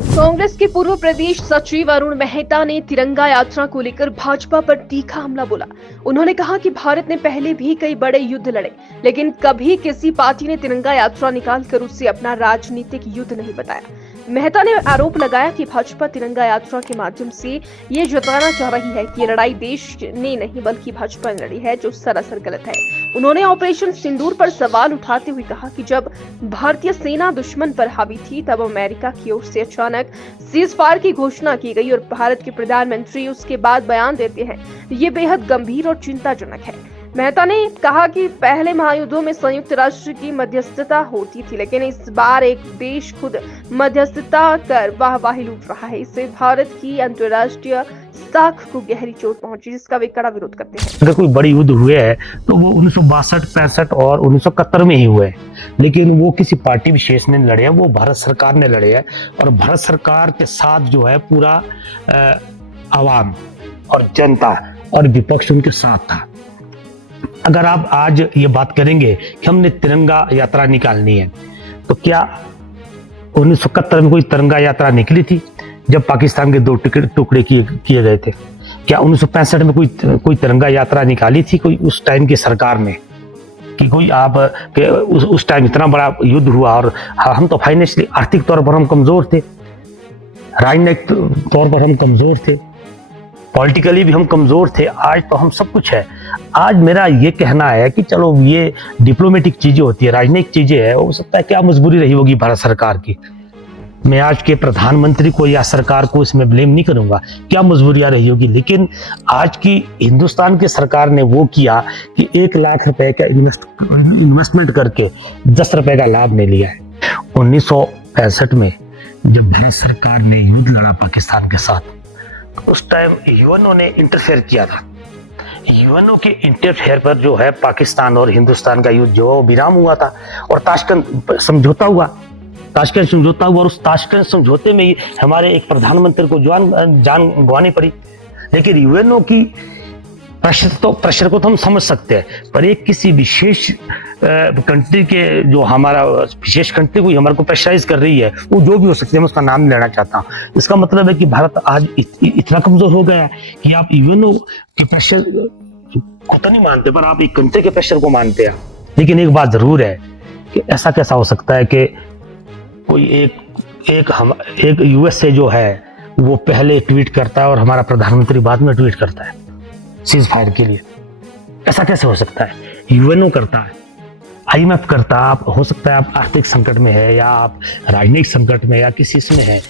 कांग्रेस के पूर्व प्रदेश सचिव अरुण मेहता ने तिरंगा यात्रा को लेकर भाजपा पर तीखा हमला बोला। उन्होंने कहा कि भारत ने पहले भी कई बड़े युद्ध लड़े, लेकिन कभी किसी पार्टी ने तिरंगा यात्रा निकालकर उसे अपना राजनीतिक युद्ध नहीं बताया। मेहता ने आरोप लगाया कि भाजपा तिरंगा यात्रा के माध्यम से ये जताना चाह रही है कि ये लड़ाई देश ने नहीं बल्कि भाजपा ने लड़ी है, जो सरासर गलत है। उन्होंने ऑपरेशन सिंदूर पर सवाल उठाते हुए कहा कि जब भारतीय सेना दुश्मन पर हावी थी तब अमेरिका की ओर से अचानक सीज फायर की घोषणा की गई और भारत के प्रधानमंत्री उसके बाद बयान देते हैं। ये बेहद गंभीर और चिंताजनक है। मेहता ने कहा कि पहले महायुद्धों में संयुक्त राष्ट्र की मध्यस्थता होती थी, लेकिन इस बार एक देश खुद मध्यस्थता कर वाहवाही लूट रहा है। इससे भारत की अंतर्राष्ट्रीय साख को गहरी चोट पहुंची, जिसका वे कड़ा विरोध करते हैं। अगर कोई बड़े युद्ध हुए हैं तो वो 1962, 65 और 1971 में ही हुए हैं, लेकिन वो किसी पार्टी विशेष ने लड़े हैं, वो भारत सरकार ने लड़े हैं। और भारत सरकार के साथ जो है पूरा आवाम और जनता और विपक्ष उनके साथ था। अगर आप आज ये बात करेंगे कि हमने तिरंगा यात्रा निकालनी है, तो क्या 1971 में कोई तिरंगा यात्रा निकली थी जब पाकिस्तान के 2 टुकड़े किए गए थे? क्या 1965 में कोई तिरंगा यात्रा निकाली थी कोई उस टाइम की सरकार ने? कि कोई आप के उस टाइम इतना बड़ा युद्ध हुआ और हम तो फाइनेंशियली आर्थिक तौर पर हम कमजोर थे, राजनीतिक तौर पर हम कमजोर थे, पॉलिटिकली भी हम कमजोर थे। आज तो हम सब कुछ है। आज मेरा ये कहना है कि चलो ये डिप्लोमेटिक चीजें होती है, राजनीतिक चीजें है, हो सकता है क्या मजबूरी रही होगी भारत सरकार की। मैं आज के प्रधानमंत्री को या सरकार को इसमें ब्लेम नहीं करूंगा, क्या मजबूरियां रही होगी, लेकिन आज की हिंदुस्तान की सरकार ने वो किया कि 1 लाख रुपए का इन्वेस्टमेंट करके 10 रुपए का लाभ नहीं लिया है। 1965 में जब भारत सरकार ने युद्ध लड़ा पाकिस्तान के साथ, उस टाइम यूएनओ ने इंटरफेयर किया था। यूएनओ के इंटरफेयर पर जो है पाकिस्तान और हिंदुस्तान का युद्ध जो है वो विराम हुआ था और ताशकंद समझौता हुआ। ताशकंद समझौता हुआ और उस ताशकंद समझौते में ही हमारे एक प्रधानमंत्री को जान गंवानी पड़ी। लेकिन यूएनओ की प्रेशर को तो हम समझ सकते हैं, पर एक किसी विशेष कंट्री के जो हमारा विशेष कंट्री को हमारे को प्रेशराइज कर रही है, वो जो भी हो सकती है, मैं उसका नाम नहीं लेना चाहता हूँ। इसका मतलब है कि भारत आज इतना कमजोर हो गया है कि आप यूएनओ के प्रेशर को तो नहीं मानते, पर आप एक कंट्री के प्रेशर को मानते हैं। लेकिन एक बात जरूर है कि ऐसा कैसा हो सकता है कि कोई एक यूएस से जो है वो पहले ट्वीट करता है और हमारा प्रधानमंत्री बाद में ट्वीट करता है सीज फायर के लिए। ऐसा कैसे हो सकता है? यूएनओ करता है, आईएमएफ करता है। आप हो सकता है आप आर्थिक संकट में है या आप राजनीतिक संकट में या किसी इसमें है,